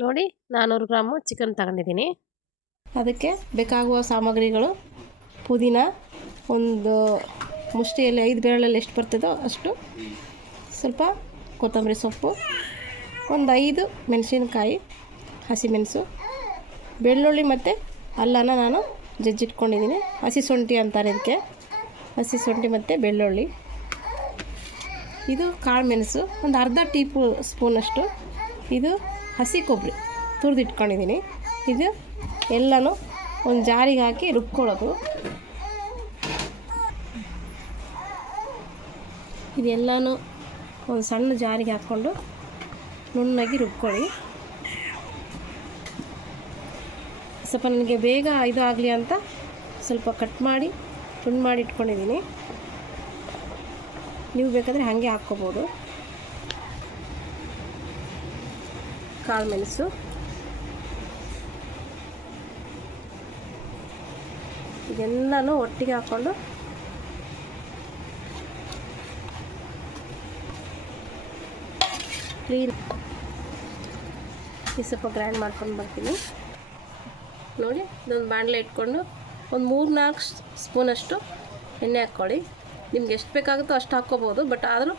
ನೋಡಿ 400 gram chicken ತಗೊಂಡಿದ್ದೀನಿ. ಅದಕ್ಕೆ ಬೇಕಾಗುವ ಸಾಮಗ್ರಿಗಳು: ಪುದೀನ ಒಂದು ಮುಷ್ಟಿಯಲ್ಲಿ 5 ಬೆರಳಲ್ಲಿ ಎಷ್ಟು ಬರ್ತದೋ ಅಷ್ಟು, ಸ್ವಲ್ಪ ಕೊತ್ತಂಬರಿ ಸೊಪ್ಪು, ಒಂದು 5 ಮೆಣಸಿನ್ಕಾಯಿ ಹಸಿಮೆಣಸು, ಬೆಳ್ಳುಳ್ಳಿ ಮತ್ತು ಅಲ್ಲನ ನಾನು ಜಜ್ಜಿಟ್ಕೊಂಡಿದ್ದೀನಿ. ಹಸಿ ಶುಂಠಿ ಅಂತಾರೆ ಇದಕ್ಕೆ, ಹಸಿ ಶುಂಠಿ ಮತ್ತು ಬೆಳ್ಳುಳ್ಳಿ. ಇದು ಕಾಳು ಮೆಣಸು ಒಂದು ಅರ್ಧ ಸ್ಪೂನಷ್ಟು. ಇದು ಹಸಿ ಕೊಬ್ಬರಿ ತುರಿದಿಟ್ಕೊಂಡಿದ್ದೀನಿ. ಇದು ಎಲ್ಲನೂ ಒಂದು ಜಾರಿಗೆ ಹಾಕಿ ರುಬ್ಕೊಳ್ಳೋದು. ಇದೆಲ್ಲನೂ ಒಂದು ಸಣ್ಣ ಜಾರಿಗೆ ಹಾಕ್ಕೊಂಡು ನುಣ್ಣಗೆ ರುಬ್ಕೊಳ್ಳಿ. ಸ್ವಲ್ಪ ನನಗೆ ಬೇಗ ಇದು ಆಗಲಿ ಅಂತ ಸ್ವಲ್ಪ ಕಟ್ ಮಾಡಿ ತುಂಡು ಮಾಡಿ ಇಟ್ಕೊಂಡಿದ್ದೀನಿ. ನೀವು ಬೇಕಾದರೆ ಹಾಗೆ ಹಾಕ್ಕೋಬೋದು. ಕಾಳು ಮೆಣಸು, ಇದೆಲ್ಲನೂ ಒಟ್ಟಿಗೆ ಹಾಕ್ಕೊಂಡು ಕ್ಲೀನ್ ಸ್ವಲ್ಪ ಗ್ರೈಂಡ್ ಮಾಡ್ಕೊಂಡು ಬರ್ತೀನಿ. ನೋಡಿ, ಇದೊಂದು ಬಾಣಲೆ ಇಟ್ಕೊಂಡು ಒಂದು 3-4 ಸ್ಪೂನಷ್ಟು ಎಣ್ಣೆ ಹಾಕ್ಕೊಳ್ಳಿ. ನಿಮ್ಗೆ ಎಷ್ಟು ಬೇಕಾಗುತ್ತೋ ಅಷ್ಟು ಹಾಕ್ಕೋಬೋದು, ಬಟ್ ಆದರೂ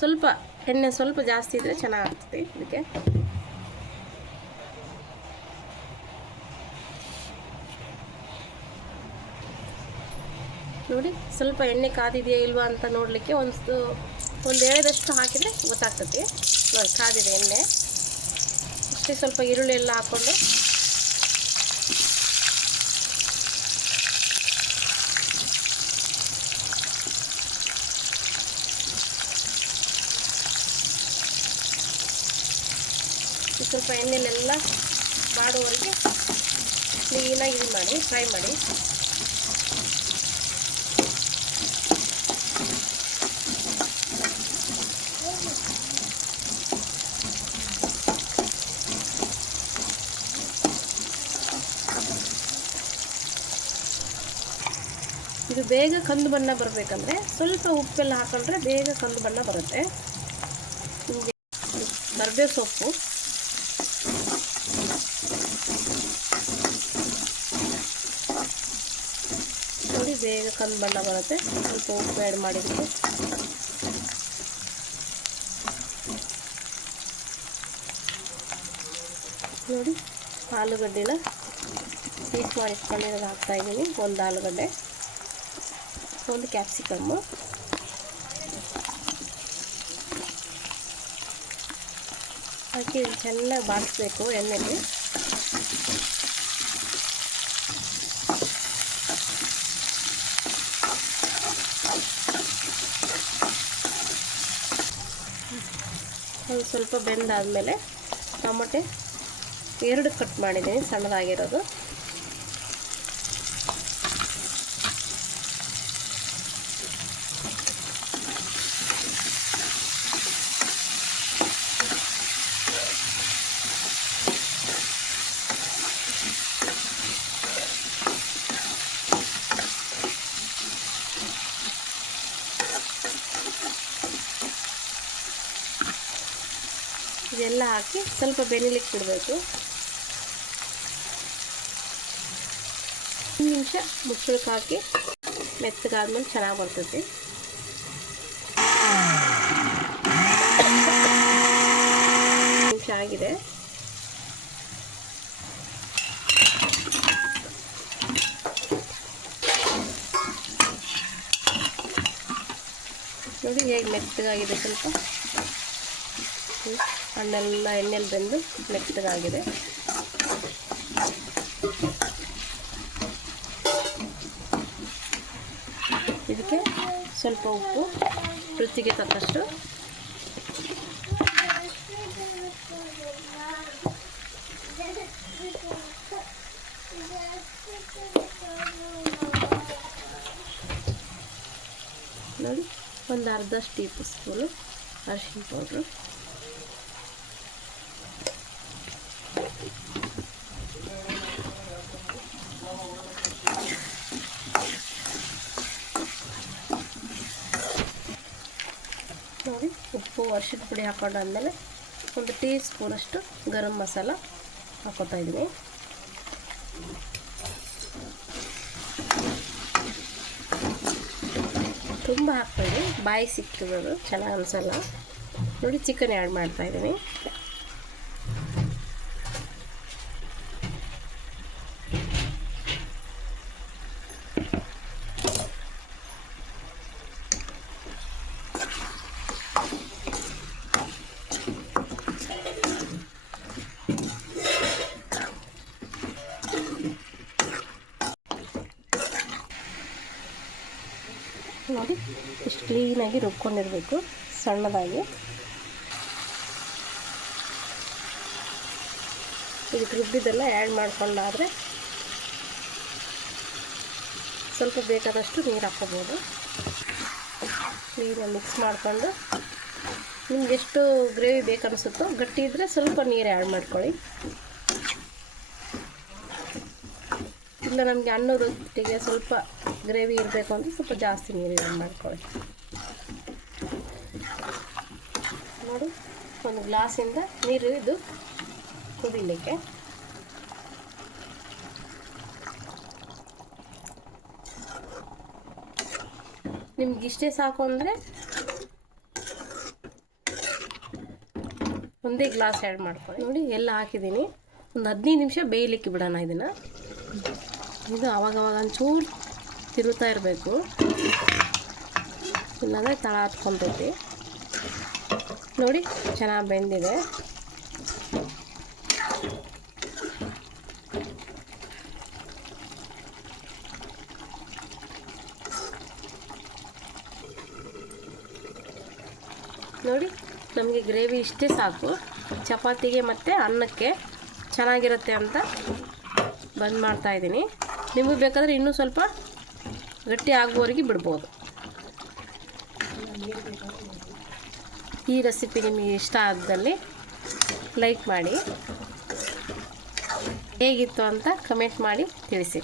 ಸ್ವಲ್ಪ ಎಣ್ಣೆ ಸ್ವಲ್ಪ ಜಾಸ್ತಿ ಇದ್ದರೆ ಚೆನ್ನಾಗಾಗ್ತದೆ. ಇದಕ್ಕೆ ನೋಡಿ, ಸ್ವಲ್ಪ ಎಣ್ಣೆ ಕಾದಿದೆಯಾ ಇಲ್ವಾ ಅಂತ ನೋಡಲಿಕ್ಕೆ ಒಂದು ಎಳೆದಷ್ಟು ಹಾಕಿದರೆ ಗೊತ್ತಾಗ್ತದೆ. ನೋಡಿ, ಕಾದಿದೆ ಎಣ್ಣೆ. ಅಷ್ಟೇ ಸ್ವಲ್ಪ ಈರುಳ್ಳಿ ಎಲ್ಲ ಹಾಕ್ಕೊಂಡು ಸ್ವಲ್ಪ ಎಣ್ಣೆಲೆಲ್ಲ ಬಾಡುವವರೆಗೆ ಕ್ಲೀನಾಗಿ ಇದು ಮಾಡಿ ಫ್ರೈ ಮಾಡಿ. ಇದು ಬೇಗ ಕಂದು ಬಣ್ಣ ಬರಬೇಕಂದ್ರೆ ಸ್ವಲ್ಪ ಉಪ್ಪೆಲ್ಲ ಹಾಕೊಂಡ್ರೆ ಬೇಗ ಕಂದು ಬಣ್ಣ ಬರುತ್ತೆ. ಕರಿಬೇವು ಸೊಪ್ಪು, ನೋಡಿ ಬೇಗ ಕಂದು ಬಣ್ಣ ಬರುತ್ತೆ. ಸ್ವಲ್ಪ ಉಪ್ಪು ಆ್ಯಡ್ ಮಾಡಿಬಿಟ್ಟು ನೋಡಿ, ಆಲೂಗಡ್ಡೆನ ಪೀಸ್ ಮಾಡಿ ಇಟ್ಕೊಂಡಿರೋದು ಹಾಕ್ತಾಯಿದ್ದೀನಿ. ಒಂದು ಆಲೂಗಡ್ಡೆ, ಒಂದು ಕ್ಯಾಪ್ಸಿಕಮ್ಮು, ಹಾಕಿ ಚೆನ್ನಾಗಿ ಬಾಡಿಸ್ಬೇಕು ಎಣ್ಣೆಯಲ್ಲಿ. ಅದು ಸ್ವಲ್ಪ ಬೆಂದಾದಮೇಲೆ ಟೊಮೊಟೆ 2 ಕಟ್ ಮಾಡಿದ್ದೀನಿ ಸಣ್ಣದಾಗಿರೋದು. ಇದೆಲ್ಲ ಹಾಕಿ ಸ್ವಲ್ಪ ಬೆನಿಲಿಕ್ಕೆ ಬಿಡಬೇಕು. 1 ನಿಮಿಷ ಮುಚ್ಚಳಕ್ಕೆ ಹಾಕಿ ಮೆತ್ತಗಾದ್ಮೇಲೆ ಚೆನ್ನಾಗಿ ಬರ್ತೈತಿ. ನಿಮಿಷ ಆಗಿದೆ. ನೋಡಿ ಹೇಗೆ ಮೆತ್ತಗಾಗಿದೆ. ಸ್ವಲ್ಪ ಹಣ್ಣೆಲ್ಲ ಎಣ್ಣೆಲಿ ಬೆಂದು ಮೆತ್ತಗಾಗಿದೆ. ಇದಕ್ಕೆ ಸ್ವಲ್ಪ ಉಪ್ಪು ರುಚಿಗೆ ತಕ್ಕಷ್ಟು, ನೋಡಿ ಒಂದು ಅರ್ಧ ಟೀಸ್ಪೂನು ಅರಿಶಿನ ಪೌಡ್ರು, ನೋಡಿ ಉಪ್ಪು ಅರಿಶಿನ ಪುಡಿ ಹಾಕೊಂಡಾದ್ಮೇಲೆ 1 ಟೀ ಸ್ಪೂನಷ್ಟು ಗರಂ ಮಸಾಲ ಹಾಕೋತಾ ಇದ್ದೀನಿ. ತುಂಬ ಹಾಕ್ತಾಯಿದ್ದೀನಿ, ಬಾಯಿ ಸಿಗ್ತದೆ, ಅದು ಚೆನ್ನಾಗಿ ಅನಿಸಲ್ಲ. ನೋಡಿ ಚಿಕನ್ ಆ್ಯಡ್ ಮಾಡ್ತಾಯಿದ್ದೀನಿ. ನೋಡಿ ಇಷ್ಟು ಕ್ಲೀನಾಗಿ ರುಬ್ಕೊಂಡಿರಬೇಕು, ಸಣ್ಣದಾಗಿ. ಇದಕ್ಕೆ ರುಬ್ಬಿದ್ದೆಲ್ಲ ಆ್ಯಡ್ ಮಾಡ್ಕೊಂಡಾದರೆ ಸ್ವಲ್ಪ ಬೇಕಾದಷ್ಟು ನೀರು ಹಾಕ್ಕೋಬೋದು. ಕ್ಲೀನಾಗಿ ಮಿಕ್ಸ್ ಮಾಡಿಕೊಂಡು ನಿಮ್ಗೆ ಎಷ್ಟು ಗ್ರೇವಿ ಬೇಕನ್ನಿಸುತ್ತೋ, ಗಟ್ಟಿ ಇದ್ದರೆ ಸ್ವಲ್ಪ ನೀರು ಆ್ಯಡ್ ಮಾಡ್ಕೊಳ್ಳಿ. ಇಲ್ಲ ನಮಗೆ ಅನ್ನದೊಟ್ಟಿಗೆ ಸ್ವಲ್ಪ ಗ್ರೇವಿ ಇರಬೇಕು ಅಂದರೆ ಸ್ವಲ್ಪ ಜಾಸ್ತಿ ನೀರು ಆ್ಯಡ್ ಮಾಡ್ಕೊಳ್ಳಿ. ನೋಡಿ, ಒಂದು ಗ್ಲಾಸಿಂದ ನೀರು ಇದು ಕುದಿಲಿಕ್ಕೆ. ನಿಮ್ಗೆ ಇಷ್ಟೇ ಸಾಕು ಅಂದರೆ ಒಂದೇ ಗ್ಲಾಸ್ ಆ್ಯಡ್ ಮಾಡ್ಕೊಳ್ಳಿ. ನೋಡಿ ಎಲ್ಲ ಹಾಕಿದ್ದೀನಿ. ಒಂದು 15 ನಿಮಿಷ ಬೇಯಲಿಕ್ಕೆ ಬಿಡೋಣ ಇದನ್ನು. ಇದು ಆವಾಗವಾಗ ಒಂಚೂರು ತಿರುತ್ತಾ ಇರಬೇಕು, ಇಲ್ಲಾಂದರೆ ತಳ ಹತ್ಕೊಂತೈತಿ. ನೋಡಿ ಚೆನ್ನಾಗಿ ಬೆಂದಿದೆ. ನೋಡಿ ನಮಗೆ ಗ್ರೇವಿ ಇಷ್ಟೇ ಸಾಕು. ಚಪಾತಿಗೆ ಮತ್ತು ಅನ್ನಕ್ಕೆ ಚೆನ್ನಾಗಿರುತ್ತೆ ಅಂತ ಬಂದ್ ಮಾಡ್ತಾಯಿದ್ದೀನಿ. ನಿಮಗೆ ಬೇಕಾದರೆ ಇನ್ನೂ ಸ್ವಲ್ಪ ಗಟ್ಟಿ ಆಗುವವರೆಗೆ ಬಿಡ್ಬೋದು. ಈ ರೆಸಿಪಿ ನಿಮಗೆ ಇಷ್ಟ ಆದಲ್ಲಿ ಲೈಕ್ ಮಾಡಿ, ಹೇಗಿತ್ತು ಅಂತ ಕಮೆಂಟ್ ಮಾಡಿ ತಿಳಿಸಿ.